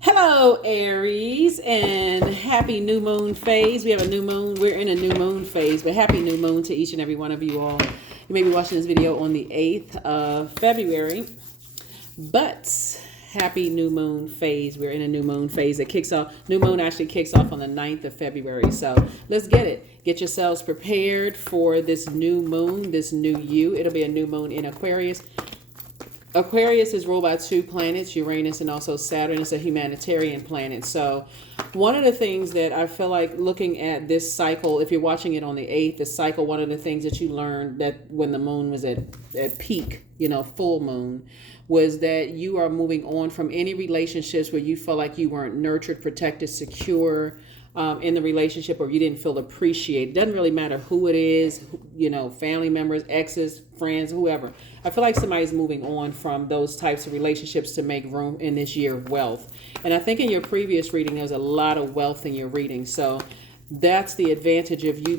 Hello, Aries, and happy new moon phase. We have a new moon. We're in a new moon phase, but happy new moon to each and every one of you all. You may be watching this video on the 8th of February, but happy new moon phase. We're in a new moon phase that kicks off. New moon actually kicks off on the 9th of February. So let's get it. Get yourselves prepared for this new moon, this new you. It'll be a new moon in Aquarius. Aquarius is ruled by two planets, Uranus and also Saturn. It's a humanitarian planet. So one of the things that I feel like looking at this cycle, if you're watching it on the 8th, the cycle, one of the things that you learned that when the moon was at peak, full moon, was that you are moving on from any relationships where you feel like you weren't nurtured, protected, secure, in the relationship, or you didn't feel appreciated. It doesn't really matter who it is, family members, exes, friends, whoever. I feel like somebody's moving on from those types of relationships to make room in this year of wealth. And I think in your previous reading, there's a lot of wealth in your reading. So that's the advantage of you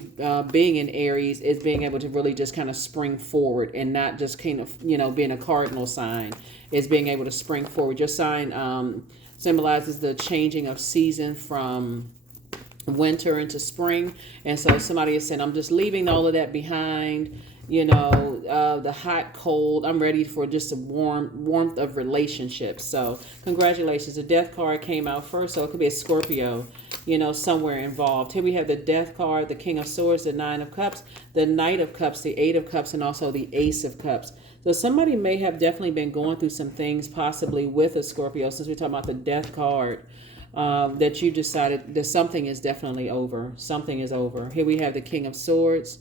being in Aries, is being able to really just kind of spring forward and not just kind of, being a cardinal sign, is being able to spring forward. Your sign symbolizes the changing of season from winter into spring. And so somebody is saying, I'm just leaving all of that behind, the hot, cold. I'm ready for just a warmth of relationships. So congratulations. The death card came out first. So it could be a Scorpio, somewhere involved. Here we have the death card, the King of Swords, the Nine of Cups, the Knight of Cups, the Eight of Cups, and also the Ace of Cups. So somebody may have definitely been going through some things possibly with a Scorpio, since we're talking about the death card. That you decided that something is definitely over. Something is over. Here we have the King of Swords.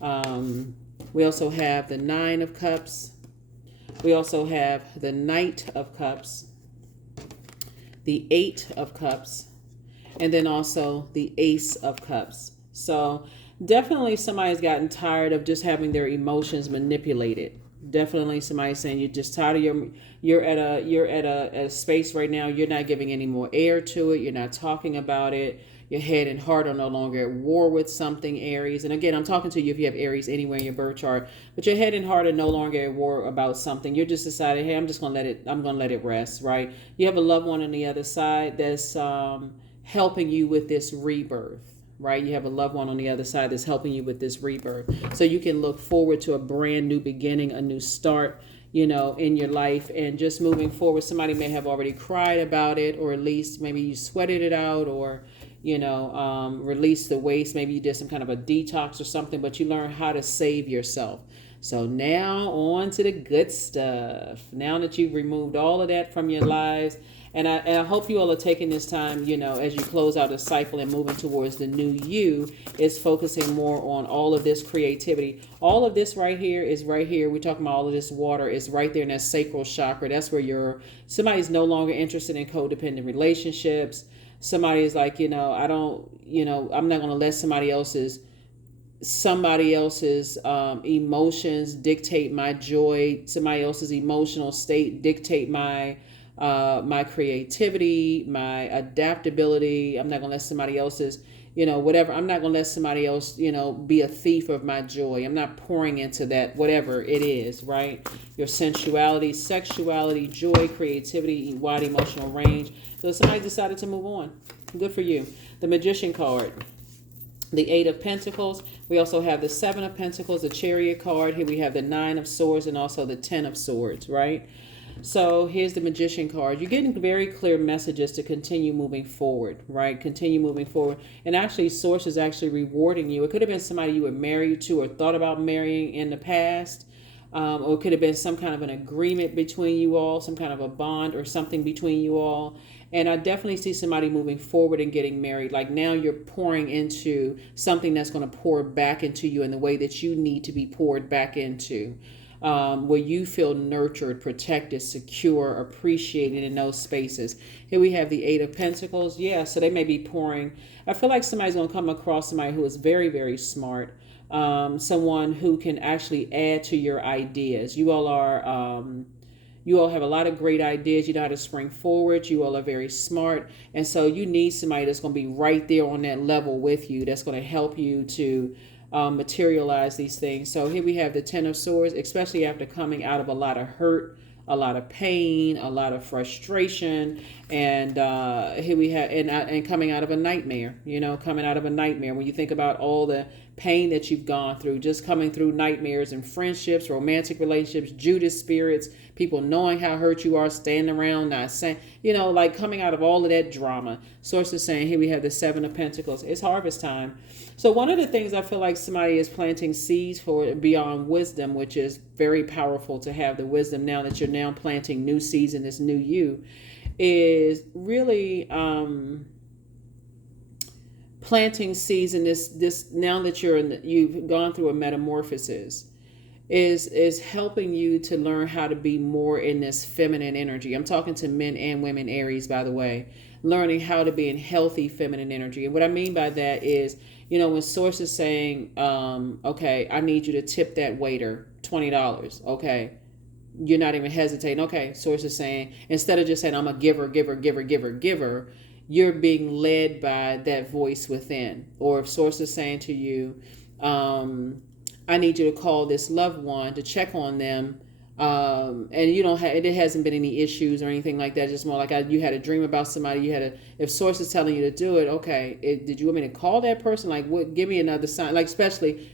We also have the Nine of Cups. We also have the Knight of Cups, the Eight of Cups, and then also the Ace of Cups. So definitely somebody's gotten tired of just having their emotions manipulated. Definitely somebody saying you're just tired of you're at a space right now. You're not giving any more air to it. You're not talking about it. Your head and heart are no longer at war with something, Aries. And again, I'm talking to you if you have Aries anywhere in your birth chart, but your head and heart are no longer at war about something. You're just decided, hey, I'm gonna let it rest, right? You have a loved one on the other side that's helping you with this rebirth. Right? You have a loved one on the other side that's helping you with this rebirth. So you can look forward to a brand new beginning, a new start, in your life, and just moving forward. Somebody may have already cried about it, or at least maybe you sweated it out, or, released the waste. Maybe you did some kind of a detox or something, but you learn how to save yourself. So now on to the good stuff. Now that you've removed all of that from your lives, and I hope you all are taking this time, as you close out the cycle and moving towards the new you, is focusing more on all of this creativity. All of this right here is right here. We're talking about all of this water is right there in that sacral chakra. That's where somebody's no longer interested in codependent relationships. Somebody's like, I'm not going to let somebody else's emotions dictate my joy. Somebody else's emotional state dictate my creativity, my adaptability. I'm not gonna let somebody else's whatever. I'm not gonna let somebody else be a thief of my joy. I'm not pouring into that, whatever it is, right? Your sensuality, sexuality, joy, creativity, wide emotional range. So somebody decided to move on. Good for you. The Magician card, the Eight of Pentacles. We also have the Seven of Pentacles, the Chariot card. Here we have the Nine of Swords and also the Ten of Swords, right? So here's the Magician card. You're getting very clear messages to continue moving forward, right? Continue moving forward. And actually, Source is actually rewarding you. It could have been somebody you were married to or thought about marrying in the past. Or it could have been some kind of an agreement between you all, some kind of a bond or something between you all. And I definitely see somebody moving forward and getting married. Like now you're pouring into something that's going to pour back into you in the way that you need to be poured back into. Where you feel nurtured, protected, secure, appreciated in those spaces. Here we have the Eight of Pentacles. Yeah, so they may be pouring. I feel like somebody's going to come across somebody who is very, very smart. Someone who can actually add to your ideas. You all have a lot of great ideas. You know how to spring forward. You all are very smart. And so you need somebody that's going to be right there on that level with you, that's going to help you to materialize these things. So here we have the Ten of Swords, especially after coming out of a lot of hurt, a lot of pain, a lot of frustration, and here we have and coming out of a nightmare. Coming out of a nightmare. When you think about all the pain that you've gone through, just coming through nightmares and friendships, romantic relationships, Judas spirits, people knowing how hurt you are, standing around not saying, like coming out of all of that drama. Source is saying here we have the Seven of Pentacles. It's harvest time. So one of the things I feel like somebody is planting seeds for beyond wisdom, which is very powerful to have the wisdom now that you're now planting new seeds in this new you, is really planting seeds in this now that you've gone through a metamorphosis, is helping you to learn how to be more in this feminine energy. I'm talking to men and women, Aries, by the way, learning how to be in healthy feminine energy. And what I mean by that is, when Source is saying, okay, I need you to tip that waiter $20. Okay. You're not even hesitating. Okay. Source is saying, instead of just saying, I'm a giver, you're being led by that voice within. Or if Source is saying to you, I need you to call this loved one to check on them. And you don't have, it hasn't been any issues or anything like that. Just more like you had a dream about somebody. If Source is telling you to do it, okay, did you want me to call that person? Like, what? Give me another sign. Like, especially,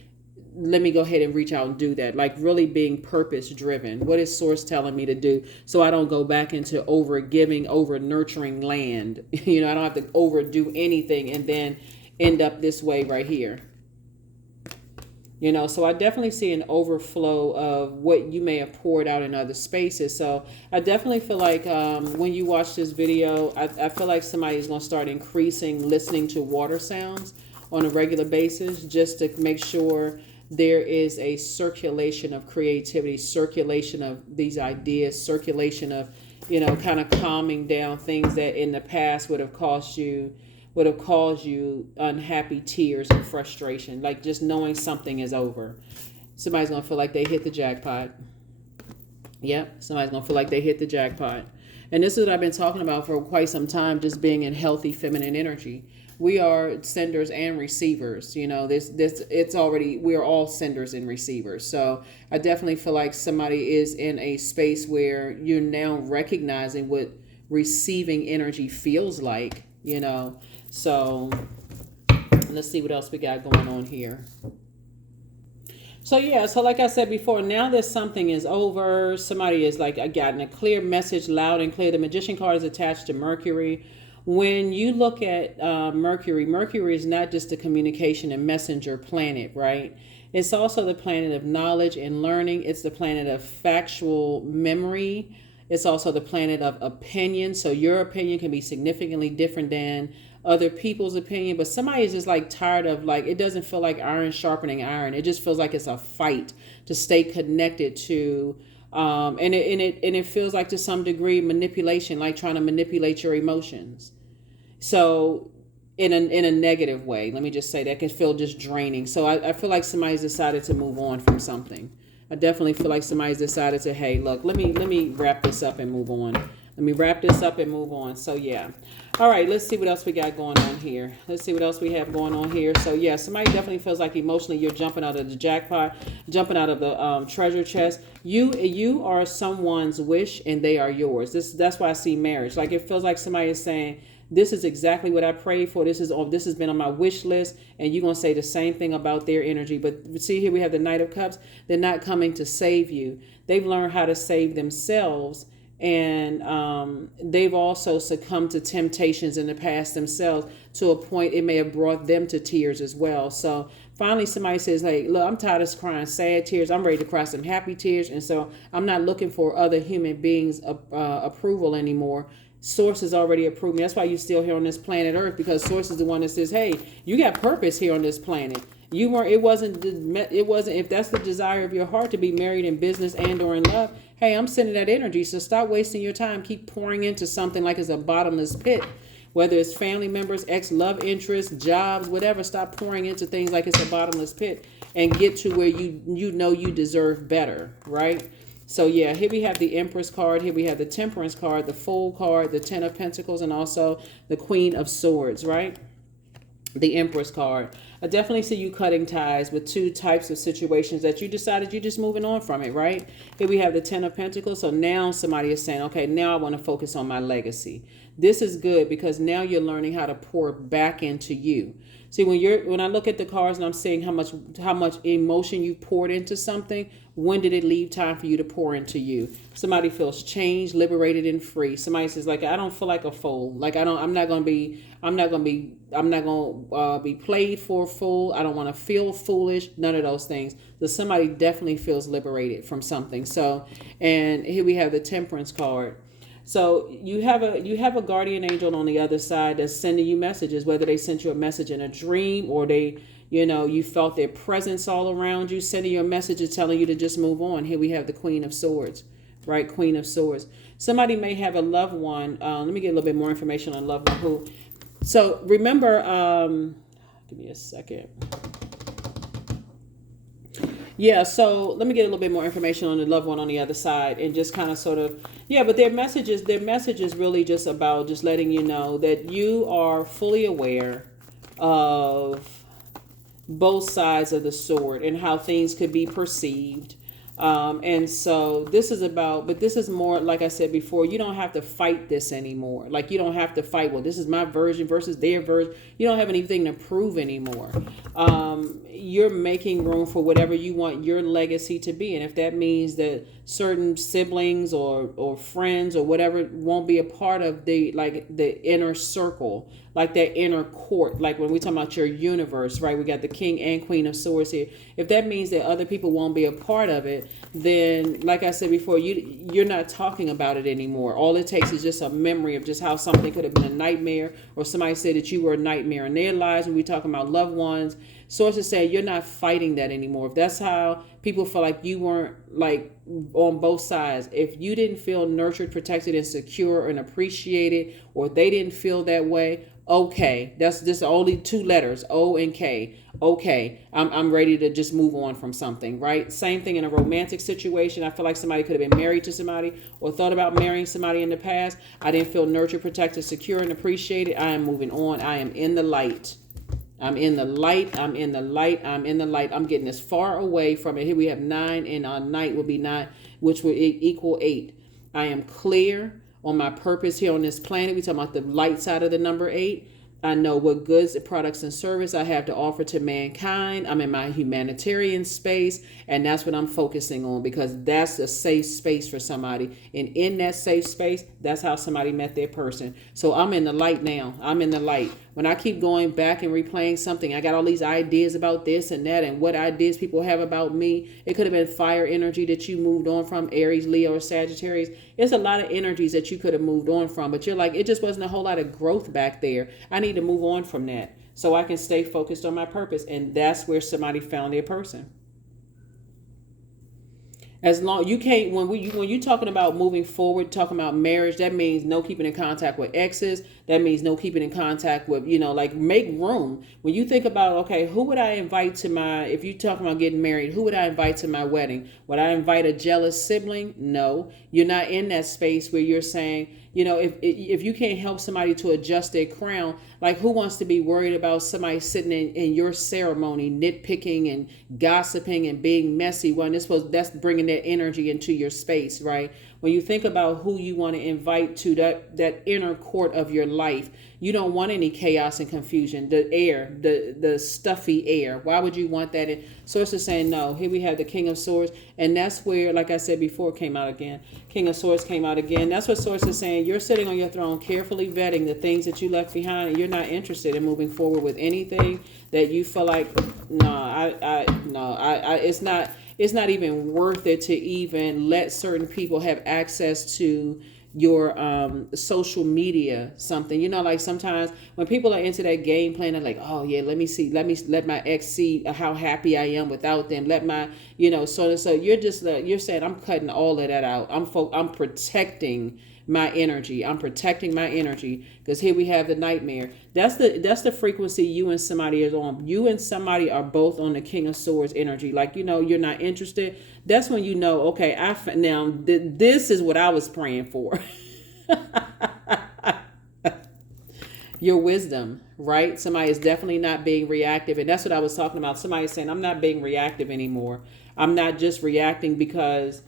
let me go ahead and reach out and do that. Like, really being purpose driven. What is Source telling me to do? So I don't go back into over giving, over nurturing land. I don't have to overdo anything and then end up this way right here. So I definitely see an overflow of what you may have poured out in other spaces. So I definitely feel like when you watch this video, I feel like somebody is going to start increasing listening to water sounds on a regular basis, just to make sure there is a circulation of creativity, circulation of these ideas, circulation of, kind of calming down things that in the past would have caused you unhappy tears and frustration, like just knowing something is over. Somebody's going to feel like they hit the jackpot. Yep, somebody's going to feel like they hit the jackpot. And this is what I've been talking about for quite some time, just being in healthy feminine energy. We are senders and receivers. We are all senders and receivers. So I definitely feel like somebody is in a space where you're now recognizing what receiving energy feels like, So let's see what else we got going on here. So like I said before, now that something is over, somebody is like, I gotten a clear message, loud and clear. The Magician card is attached to Mercury. When you look at Mercury is not just a communication and messenger planet, right? It's also the planet of knowledge and learning. It's the planet of factual memory. It's also the planet of opinion. So your opinion can be significantly different than other people's opinion. But somebody is just like tired of, like, it doesn't feel like iron sharpening iron. It just feels like it's a fight to stay connected to. And it feels like to some degree manipulation, like trying to manipulate your emotions. So in a negative way, let me just say that can feel just draining. So I feel like somebody's decided to move on from something. I definitely feel like somebody's decided to, hey, look, let me wrap this up and move on. Let me wrap this up and move on. So yeah. All right, let's see what else we got going on here. Let's see what else we have going on here. So yeah, somebody definitely feels like emotionally you're jumping out of the jackpot, jumping out of the treasure chest. You are someone's wish and they are yours. That's why I see marriage. Like, it feels like somebody is saying, this is exactly what I prayed for. This has been on my wish list. And you're going to say the same thing about their energy. But see, here we have the Knight of Cups. They're not coming to save you. They've learned how to save themselves. And they've also succumbed to temptations in the past themselves, to a point it may have brought them to tears as well. So finally somebody says, hey, look, I'm tired of crying sad tears. I'm ready to cry some happy tears. And so I'm not looking for other human beings' approval anymore. Source has already approved me. That's why you're still here on this planet Earth, because Source is the one that says, hey, you got purpose here on this planet. It wasn't, if that's the desire of your heart to be married in business and or in love, hey, I'm sending that energy. So stop wasting your time. Keep pouring into something like it's a bottomless pit, whether it's family members, ex-love interests, jobs, whatever. Stop pouring into things like it's a bottomless pit and get to where you know you deserve better, right? So yeah, here we have the Empress card. Here we have the Temperance card, the Fool card, the Ten of Pentacles, and also the Queen of Swords, right? The Empress card. I definitely see you cutting ties with two types of situations that you decided you're just moving on from it, right? Here we have the Ten of Pentacles. So now somebody is saying, okay, now I want to focus on my legacy. This is good because now you're learning how to pour back into you. See, when I look at the cards and I'm seeing how much emotion you poured into something, when did it leave time for you to pour into you? Somebody feels changed, liberated, and free. Somebody says, like, I don't feel like a fool. Like, I'm not gonna be played for a fool. I don't want to feel foolish. None of those things. So somebody definitely feels liberated from something. So, and here we have the Temperance card. So you have a guardian angel on the other side that's sending you messages, whether they sent you a message in a dream or they, you felt their presence all around you, sending you a message telling you to just move on. Here we have the Queen of Swords, right? Queen of Swords. Somebody may have a loved one. Let me get a little bit more information on loved one who. So remember, give me a second. Yeah, so let me get a little bit more information on the loved one on the other side and just kind of sort of, yeah, but their message is really just about just letting you know that you are fully aware of both sides of the sword and how things could be perceived. And so this is about, but this is more, like I said before, you don't have to fight this anymore. Like you don't have to fight, well, this is my version versus their version. You don't have anything to prove anymore. You're making room for whatever you want your legacy to be. And if that means that certain siblings or friends or whatever won't be a part of the inner circle, like that inner court, like when we talk about your universe, right? We got the King and Queen of Swords here. If that means that other people won't be a part of it, then like I said before, you're not talking about it anymore. All it takes is just a memory of just how something could have been a nightmare, or somebody said that you were a nightmare in their lives. When we talking about loved ones, sources say you're not fighting that anymore. If that's how people feel like you weren't like on both sides, if you didn't feel nurtured, protected, and secure and appreciated, or they didn't feel that way, okay, that's just only two letters, O and K. Okay, I'm ready to just move on from something, right? Same thing in a romantic situation. I feel like somebody could have been married to somebody or thought about marrying somebody in the past. I didn't feel nurtured, protected, secure, and appreciated. I am moving on. I am in the light. I'm in the light. I'm in the light. I'm in the light. I'm getting as far away from it. Here we have 9, and our night will be 9, which will equal 8. I am clear on my purpose here on this planet. We talk about the light side of the number 8. I know what goods, products, and service I have to offer to mankind. I'm in my humanitarian space, and that's what I'm focusing on because that's a safe space for somebody. And in that safe space, that's how somebody met their person. So I'm in the light now. I'm in the light. When I keep going back and replaying something, I got all these ideas about this and that and what ideas people have about me. It could have been fire energy that you moved on from, Aries, Leo, or Sagittarius. It's a lot of energies that you could have moved on from, but you're like, it just wasn't a whole lot of growth back there. I need to move on from that so I can stay focused on my purpose. And that's where somebody found their person. As long you can't, when you talking about moving forward, talking about marriage, that means no keeping in contact with exes. That means no keeping in contact with, like make room. When you think about, okay, who would I invite to if you talking about getting married, who would I invite to my wedding? Would I invite a jealous sibling? No, you're not in that space where you're saying, if you can't help somebody to adjust their crown, like who wants to be worried about somebody sitting in your ceremony, nitpicking and gossiping and being messy when that's bringing that energy into your space, right? When you think about who you want to invite to that inner court of your life, you don't want any chaos and confusion. The air, the stuffy air. Why would you want that? Source is saying no. Here we have the King of Swords, and that's where, like I said before, came out again. King of Swords came out again. That's what Source is saying. You're sitting on your throne, carefully vetting the things that you left behind, and you're not interested in moving forward with anything that you feel like, it's not even worth it to even let certain people have access to your social media something. Like sometimes when people are into that game plan, they're like, oh yeah, let my ex see how happy I am without them. Let my, so you're saying I'm cutting all of that out. I'm protecting my energy. I'm protecting my energy because here we have the nightmare. That's the frequency you and somebody is on. You and somebody are both on the King of Swords energy. Like, you're not interested. That's when okay, this is what I was praying for. your wisdom, right? Somebody is definitely not being reactive. And that's what I was talking about. Somebody is saying, I'm not being reactive anymore. I'm not just reacting because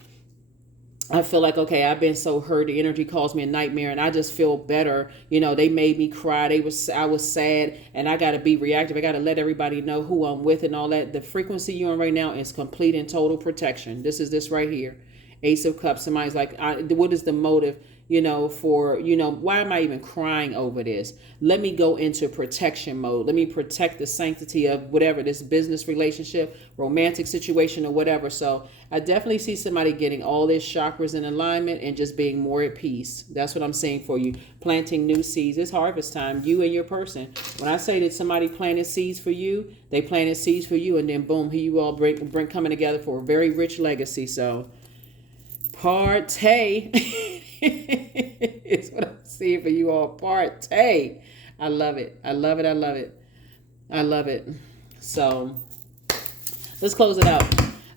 I feel like, okay, I've been so hurt. The energy caused me a nightmare and I just feel better. They made me cry. I was sad and I got to be reactive. I got to let everybody know who I'm with and all that. The frequency you're on right now is complete and total protection. This is this right here. Ace of Cups. Somebody's like, what is the motive? Why am I even crying over this? Let me go into protection mode. Let me protect the sanctity of whatever, this business relationship, romantic situation, or whatever. So I definitely see somebody getting all their chakras in alignment and just being more at peace. That's what I'm saying for you. Planting new seeds. It's harvest time, you and your person. When I say that somebody planted seeds for you, they planted seeds for you, and then boom, here you all bring coming together for a very rich legacy. So partay. It's what I'm seeing for you all. Partay. I love it. I love it. I love it. I love it. So let's close it out.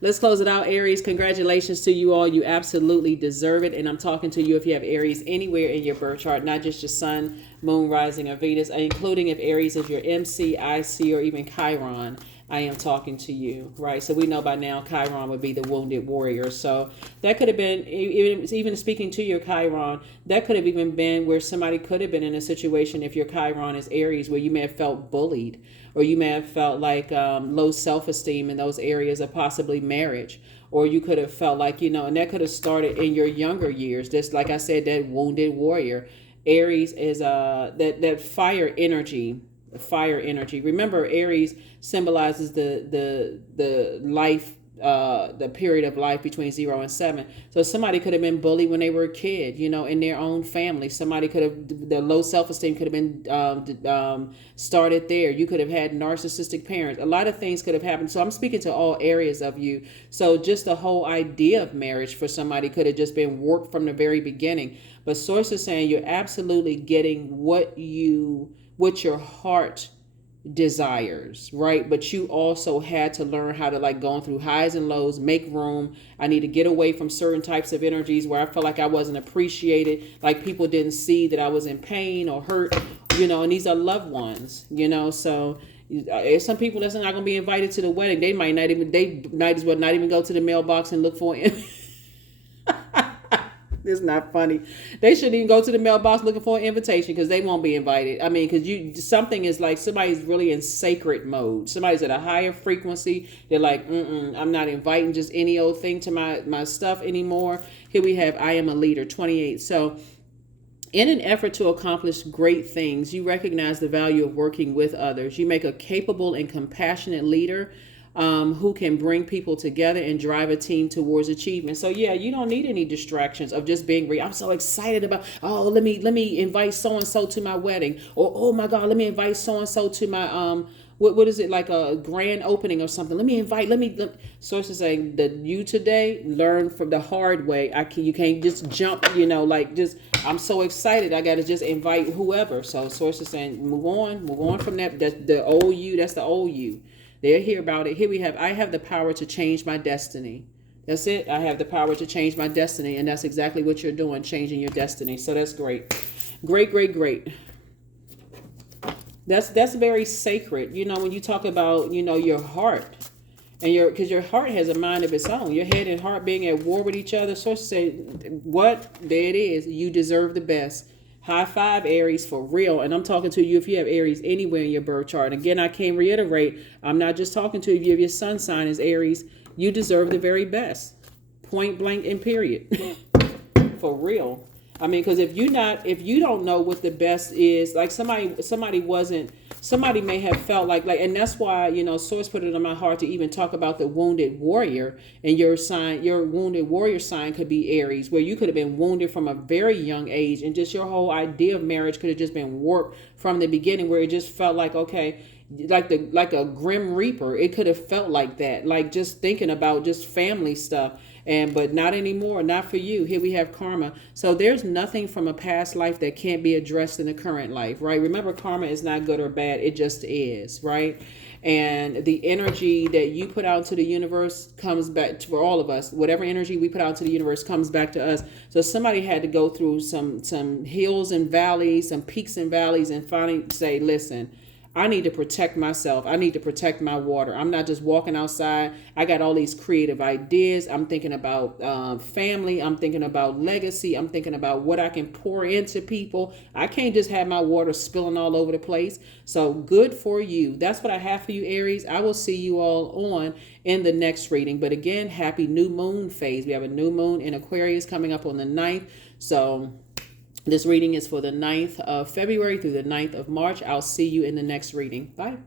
Let's close it out, Aries. Congratulations to you all. You absolutely deserve it. And I'm talking to you if you have Aries anywhere in your birth chart, not just your sun, moon, rising, or Venus, including if Aries is your MC, IC, or even Chiron. I am talking to you, right? So we know by now Chiron would be the wounded warrior. So that could have been, even speaking to your Chiron, that could have even been where somebody could have been in a situation, if your Chiron is Aries, where you may have felt bullied, or you may have felt like low self-esteem in those areas of possibly marriage. Or you could have felt like, and that could have started in your younger years. Just like I said, that wounded warrior. Aries is that fire energy. Remember, Aries symbolizes the life, the period of life between 0 and 7. So somebody could have been bullied when they were a kid, in their own family. Somebody could have, the low self-esteem could have been started there. You could have had narcissistic parents. A lot of things could have happened. So I'm speaking to all areas of you. So just the whole idea of marriage for somebody could have just been warped from the very beginning. But Source is saying you're absolutely getting what your heart desires, right? But you also had to learn how to, like, going through highs and lows, make room. I need to get away from certain types of energies where I felt like I wasn't appreciated, like people didn't see that I was in pain or hurt, and these are loved ones, so some people that's not going to be invited to the wedding. They might as well not even go to the mailbox and look for it. It's not funny. They shouldn't even go to the mailbox looking for an invitation because they won't be invited. I mean, because something is like somebody's really in sacred mode. Somebody's at a higher frequency. They're like, I'm not inviting just any old thing to my stuff anymore. Here we have, I am a leader, 28. So in an effort to accomplish great things, you recognize the value of working with others. You make a capable and compassionate leader who can bring people together and drive a team towards achievement. So yeah, you don't need any distractions of just being I'm so excited about, let me invite so-and-so to my wedding, or oh my God, let me invite so-and-so to my what is it, like a grand opening or something. Let me Sources saying that you today learn from the hard way. You can't just jump, I'm so excited, I gotta just invite whoever. So Sources saying move on from that. That's the old you. That's the old you. They'll hear about it. Here we have, I have the power to change my destiny. That's it. I have the power to change my destiny. And that's exactly what you're doing, changing your destiny. So that's great. Great. That's very sacred. When you talk about, your heart, and because your heart has a mind of its own. Your head and heart being at war with each other. Sources say, what? There it is. You deserve the best. High five, Aries, for real. And I'm talking to you if you have Aries anywhere in your birth chart. And again, I can't reiterate, I'm not just talking to you if your sun sign is Aries. You deserve the very best. Point blank and period. For real. I mean, because if you don't know what the best is, like somebody may have felt like, and that's why, Source put it on my heart to even talk about the wounded warrior. And your wounded warrior sign could be Aries, where you could have been wounded from a very young age, and just your whole idea of marriage could have just been warped from the beginning, where it just felt like, okay, like a grim reaper. It could have felt like that, like just thinking about just family stuff. but not anymore, not for you. Here we have karma. So there's nothing from a past life that can't be addressed in the current life, right? Remember, karma is not good or bad. It just is, right? And the energy that you put out to the universe comes back for all of us. Whatever energy we put out to the universe comes back to us. So somebody had to go through some hills and valleys, some peaks and valleys, and finally say, listen, I need to protect myself. I need to protect my water. I'm not just walking outside. I got all these creative ideas. I'm thinking about family. I'm thinking about legacy. I'm thinking about what I can pour into people. I can't just have my water spilling all over the place. So good for you. That's what I have for you, Aries. I will see you all on in the next reading. But again, happy new moon phase. We have a new moon in Aquarius coming up on the 9th. So this reading is for the 9th of February through the 9th of March. I'll see you in the next reading. Bye.